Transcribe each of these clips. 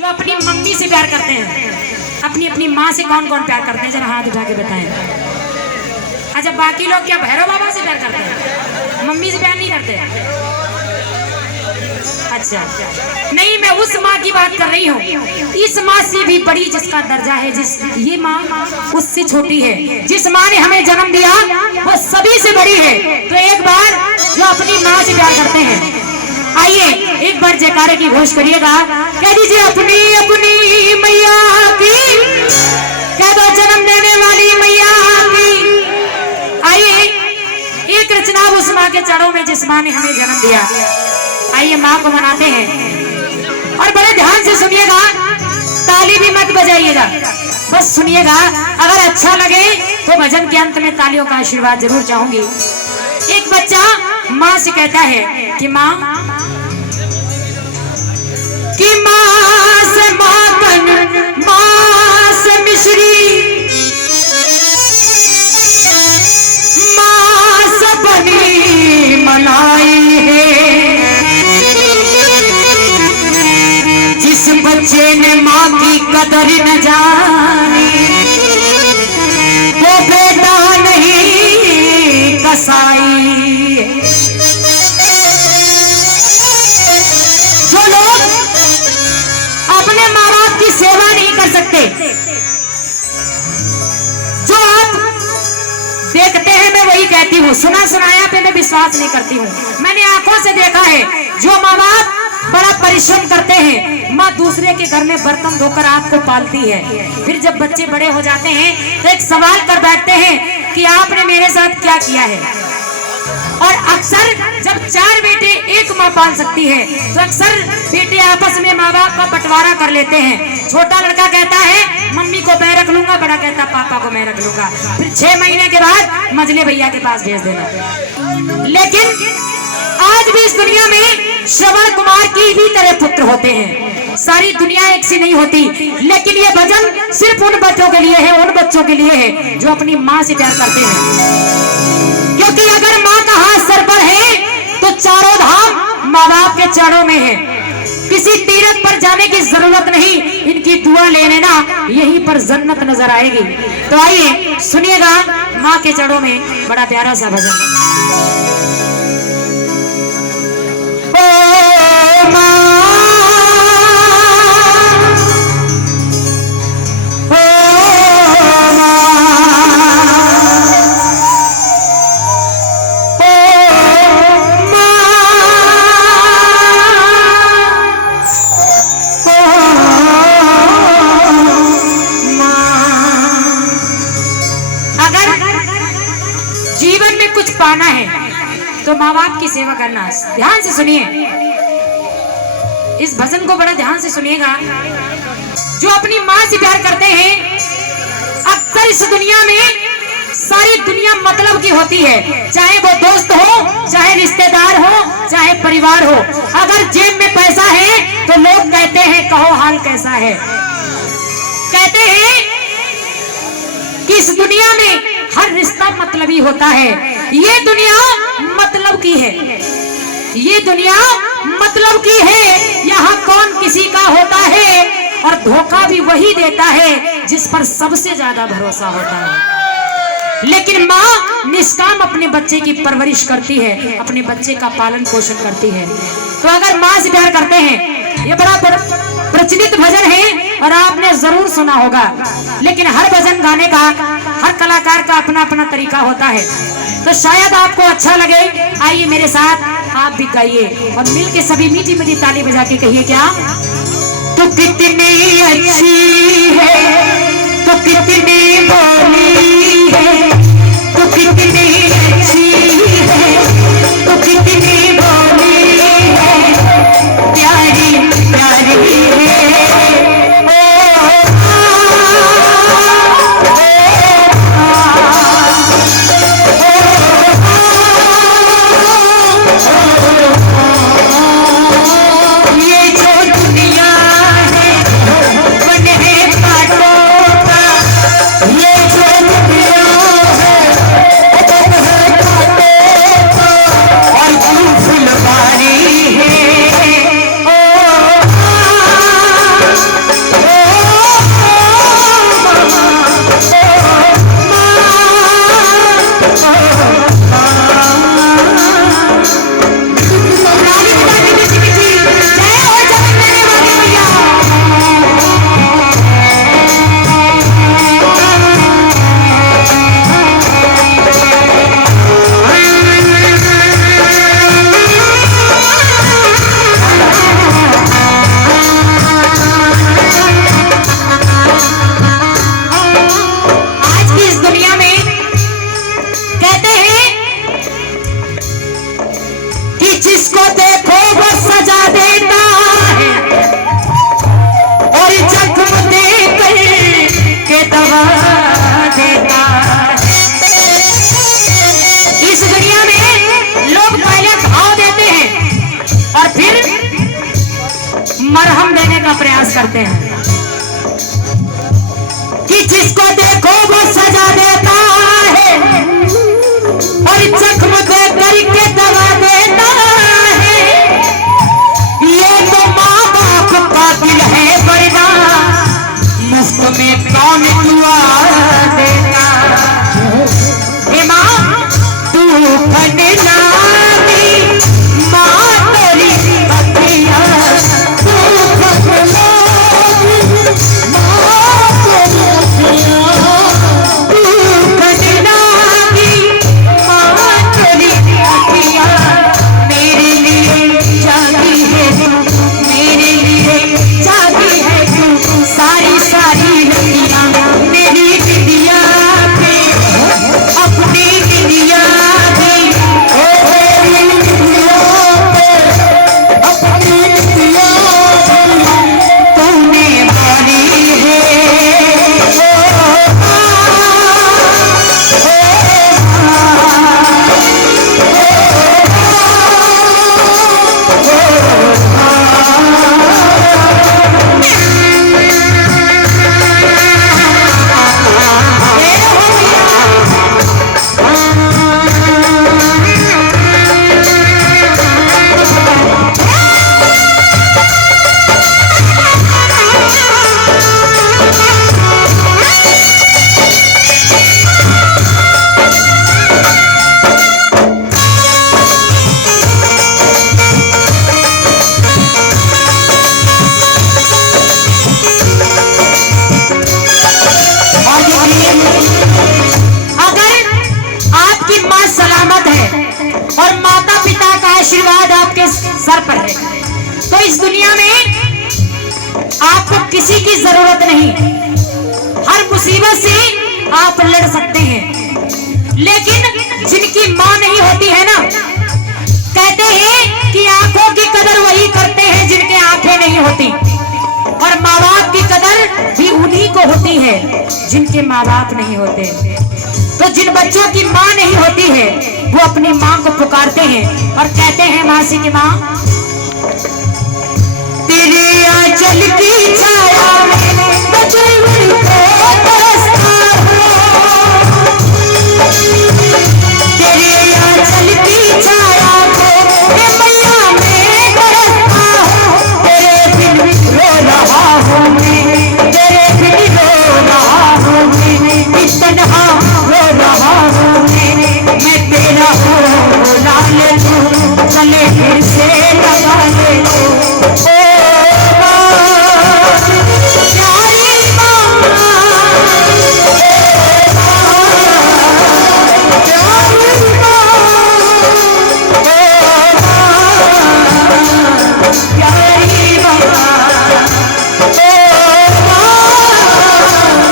जो अपनी मम्मी से प्यार करते हैं, अपनी अपनी माँ से कौन कौन प्यार करते हैं, जरा हाथ उठा के बताएं। अच्छा, बाकी लोग क्या भैरव बाबा से प्यार करते हैं, मम्मी से प्यार नहीं करते? अच्छा, नहीं, मैं उस माँ की बात कर रही हूँ, इस माँ से भी बड़ी जिसका दर्जा है, ये माँ उससे छोटी है। जिस माँ ने हमें जन्म दिया वो सभी से बड़ी है। तो एक बार जो अपनी माँ से प्यार करते हैं, आइए एक बार जयकारे की घोष करिएगा, कह दीजिए अपनी अपनी मैया की, कह दो जन्म देने वाली मैया की। आइए एक रचना उस माँ के चरणों में जिस माँ ने हमें जन्म दिया। आइए माँ को मनाते हैं और बड़े ध्यान से सुनिएगा, ताली भी मत बजाइएगा, बस सुनिएगा। अगर अच्छा लगे तो भजन के अंत में तालियों का आशीर्वाद जरूर चाहूंगी। एक बच्चा माँ से कहता है कि माँ से माखन, माँ से मिश्री, माँ से बनी मलाई है। जिस बच्चे ने माँ की कदर न जानी वो बेटा नहीं कसाई। जो लोग अपने माँ बाप की सेवा नहीं कर सकते, जो आप देखते हैं, मैं वही कहती हूँ, सुना सुनाया पे मैं विश्वास नहीं करती हूँ। मैंने आंखों से देखा है, जो माँ बाप बड़ा परिश्रम करते हैं, माँ दूसरे के घर में बर्तन धोकर आपको पालती है, फिर जब बच्चे बड़े हो जाते हैं तो एक सवाल कर बैठते हैं कि आपने मेरे साथ क्या किया है। और अक्सर जब 4 बेटे एक माँ पाल सकती है तो अक्सर बेटे आपस में माँ बाप का बंटवारा कर लेते हैं। छोटा लड़का कहता है मम्मी को मैं रख लूंगा, बड़ा कहता पापा को मैं रख लूंगा, फिर 6 महीने के बाद मझले भैया के पास भेज देना। लेकिन आज भी इस दुनिया में श्रवण कुमार की भी तरह पुत्र होते हैं। सारी दुनिया एक सी नहीं होती, लेकिन ये भजन सिर्फ उन बच्चों के लिए है, उन बच्चों के लिए है जो अपनी माँ से प्यार करते हैं। क्योंकि अगर माँ का हाथ सर पर है तो चारों धाम माँ बाप के चरणों में है। किसी तीर्थ पर जाने की जरूरत नहीं, इनकी दुआ ले लेना, यहीं पर जन्नत नजर आएगी। तो आइए सुनिएगा माँ के चरणों में बड़ा प्यारा सा भजन। जीवन में कुछ पाना है तो माँ बाप की सेवा करना। ध्यान से सुनिए, इस भजन को बड़ा ध्यान से सुनिएगा। जो अपनी माँ से प्यार करते हैं, अक्सर इस दुनिया में सारी दुनिया मतलब की होती है, चाहे वो दोस्त हो, चाहे रिश्तेदार हो, चाहे परिवार हो। अगर जेब में पैसा है तो लोग कहते हैं कहो हाल कैसा है। कहते हैं कि इस दुनिया में हर रिश्ता मतलबी होता है। ये दुनिया मतलब की है, ये दुनिया मतलब की है। यहाँ कौन किसी का होता है और धोखा भी वही देता है जिस पर सबसे ज्यादा भरोसा होता है। लेकिन माँ निष्काम अपने बच्चे की परवरिश करती है, अपने बच्चे का पालन पोषण करती है। तो अगर माँ से प्यार करते हैं, ये बड़ा प्रचलित भजन है और आपने जरूर सुना होगा। लेकिन हर भजन गाने का, हर कलाकार का अपना अपना तरीका होता है, तो शायद आपको अच्छा लगे। आइए मेरे साथ आप भी गाइए और मिल के सभी मीठी मीठी ताली बजा के कहिए क्या, तू कितनी अच्छी है, तू कितनी भोली है, तू कितनी अच्छी है, तू कितनी भोली है, प्यारी प्यारी है। ये जो दुनिया का प्रयास करते हैं कि जिसको देखो वो सजा देता है और जख्म दे करके दवा देता है। ये तो माँ बाप का दिल है वरना मुफ्त में कौन दुआ देता। हे माँ तू फने लागी माँ तेरी बतिया, तू फने लागी माँ तेरी बतिया, तू फने लागी माँ तेरी बतिया। मेरे लिए जागी है तू, मेरे लिए जागी है तू, सारी सारी लड़कियाँ मेरी बिटिया पे अपनी बिटिया पे, अपनी बिटिया तूने मारी और माता पिता का आशीर्वाद आपके सर पर है तो इस दुनिया में आपको किसी की जरूरत नहीं। हर मुसीबत से आप लड़ सकते हैं, लेकिन जिनकी माँ नहीं होती है ना, कहते हैं कि आंखों की कदर वही करते हैं जिनके आंखें नहीं होती, और माँ बाप की कदर भी उन्हीं को होती है जिनके माँ बाप नहीं होते। तो जिन बच्चों की माँ नहीं होती है वो अपनी माँ को पुकारते हैं और कहते हैं मासी की माँ तेरे आंचल की छाया में बचपन को बरसता हूँ, तेरे आंचल की छाया में मैया में बरसता हूँ, तेरे बिन रो रहा हूँ मैं, तेरे बिन रो रहा हूँ मैं, इतना रो रहा हूँ मैं तेरा हो लाल तू चले फिर से लगा ले ओ प्यारी माँ, प्यारी माँ,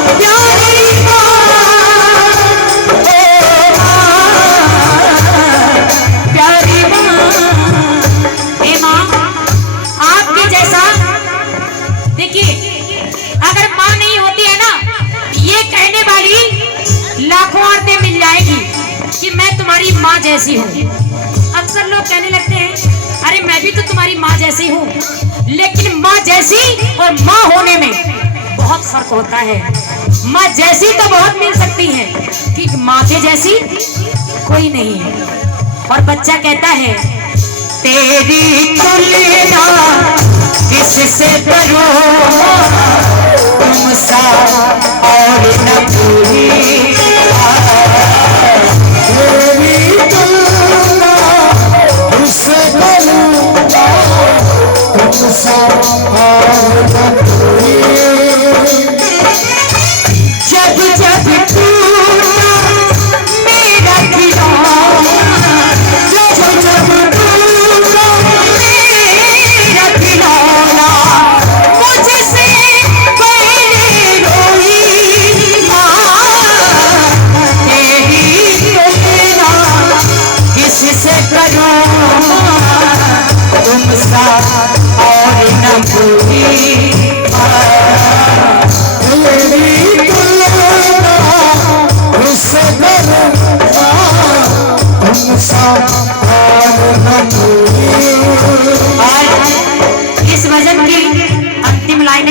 प्यारी लाखों औरतें मिल जाएगी कि मैं तुम्हारी माँ जैसी हूँ। अक्सर लोग कहने लगते हैं अरे मैं भी तो तुम्हारी माँ जैसी हूँ, लेकिन माँ जैसी और माँ होने में बहुत फर्क होता है। माँ जैसी तो बहुत मिल सकती है कि माँ के जैसी कोई नहीं है। और बच्चा कहता है तेरी तुलना किससे करूं तुमसा और न कोई, तेरी तुलना किससे करूं तुमसा और न कोई। जब जब टूटा मेरा खिलौना, जब जब टूटा मेरा खिलौना, मुझसे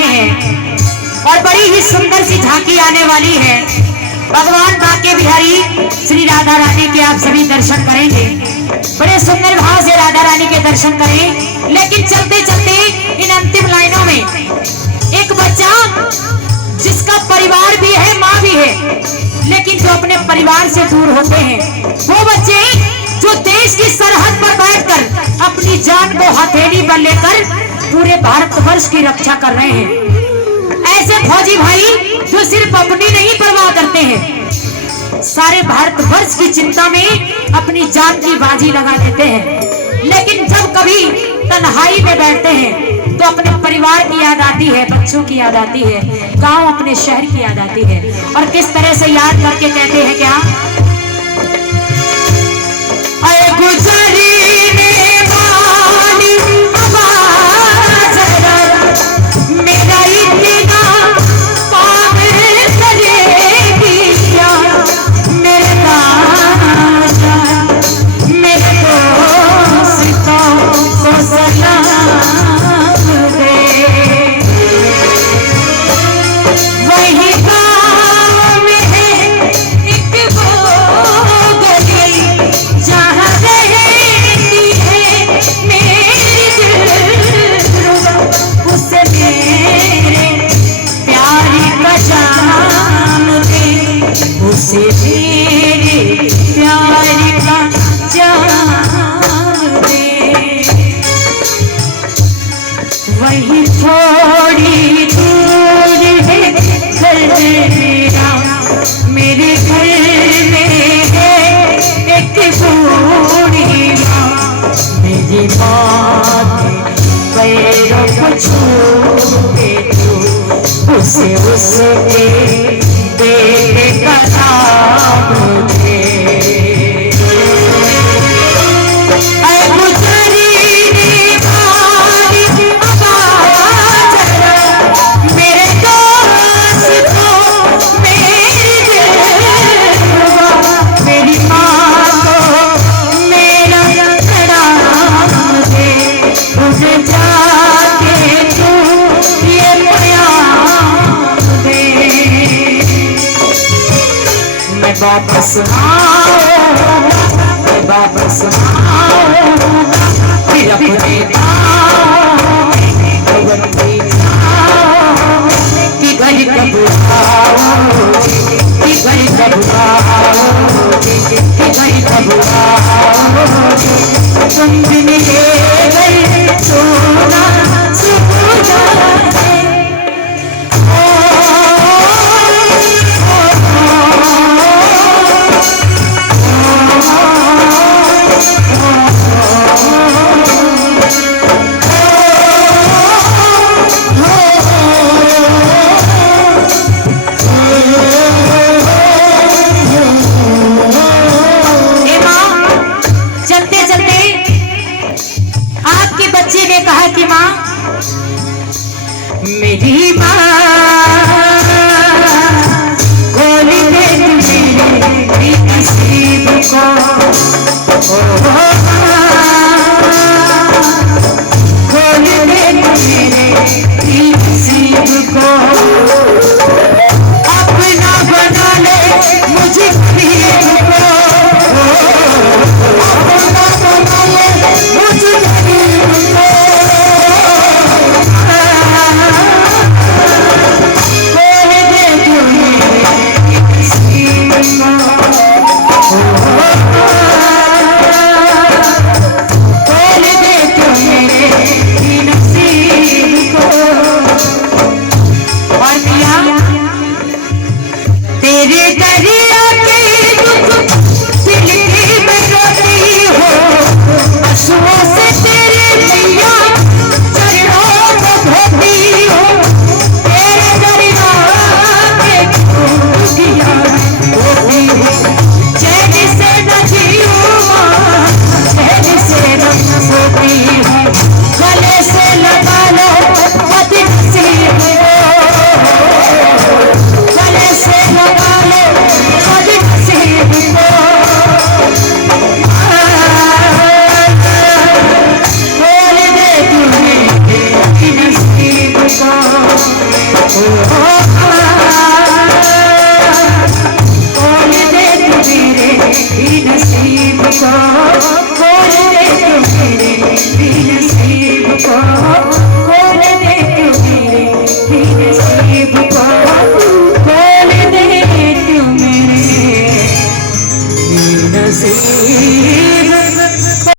हैं और बड़ी ही सुंदर सी झांकी आने वाली है। भगवान बांके बिहारी श्री राधा रानी के आप सभी दर्शन करेंगे। बड़े सुंदर भाव से राधा रानी के दर्शन करें। लेकिन चलते चलते इन अंतिम लाइनों में एक बच्चा जिसका परिवार भी है, माँ भी है, लेकिन जो अपने परिवार से दूर होते हैं, वो बच्चे जो देश की सरहद पर बैठकर अपनी जान को हथेली पर लेकर पूरे भारतवर्ष की रक्षा कर रहे हैं। ऐसे फौजी भाई जो सिर्फ अपनी नहीं परवाह करते हैं, सारे भारतवर्ष की चिंता में अपनी जान की बाजी लगा देते हैं। लेकिन जब कभी तन्हाई में बैठते हैं तो अपने परिवार की याद आती है, बच्चों की याद आती है, गांव अपने शहर की याद आती है। और किस तरह से याद करके कहते हैं क्या, अरे गुजरी ने वाली आवाज़ मेरा इतना पागल करेगी क्या, मेरे राजा मेरे दोस्तों को सलाम दे। वही गाँव में है एक वो गली जहाँ रहती है मेरी दिलरुबा, उसे मेरे प्यार का जाम दे, उसे मेरे प्यार का जाम दे। वही थोड़ी दूर है घर मेरा, मेरे घर में है एक बूढ़ी माँ, मेरी माँ के पैरों को छूए तो उसे उसके बेटे का नाम दे। वापस आओ, वापस आओ, फिर अपने गाँव कि घर कब आओगे, कि घर कब आओगे, कि घर कब आओगे, तुम भी मिले गए सोना सुना है। मेरी माँ गोली दे मेरी नसीब को, गोली दे मेरी नसीब को, अपना बना ले मुझे गरीब को, अपना बना ले मुझे गरीब को। Oh खोल दे तू मेरे भी नसीब को, खोल दे तू मेरे भी नसीब को।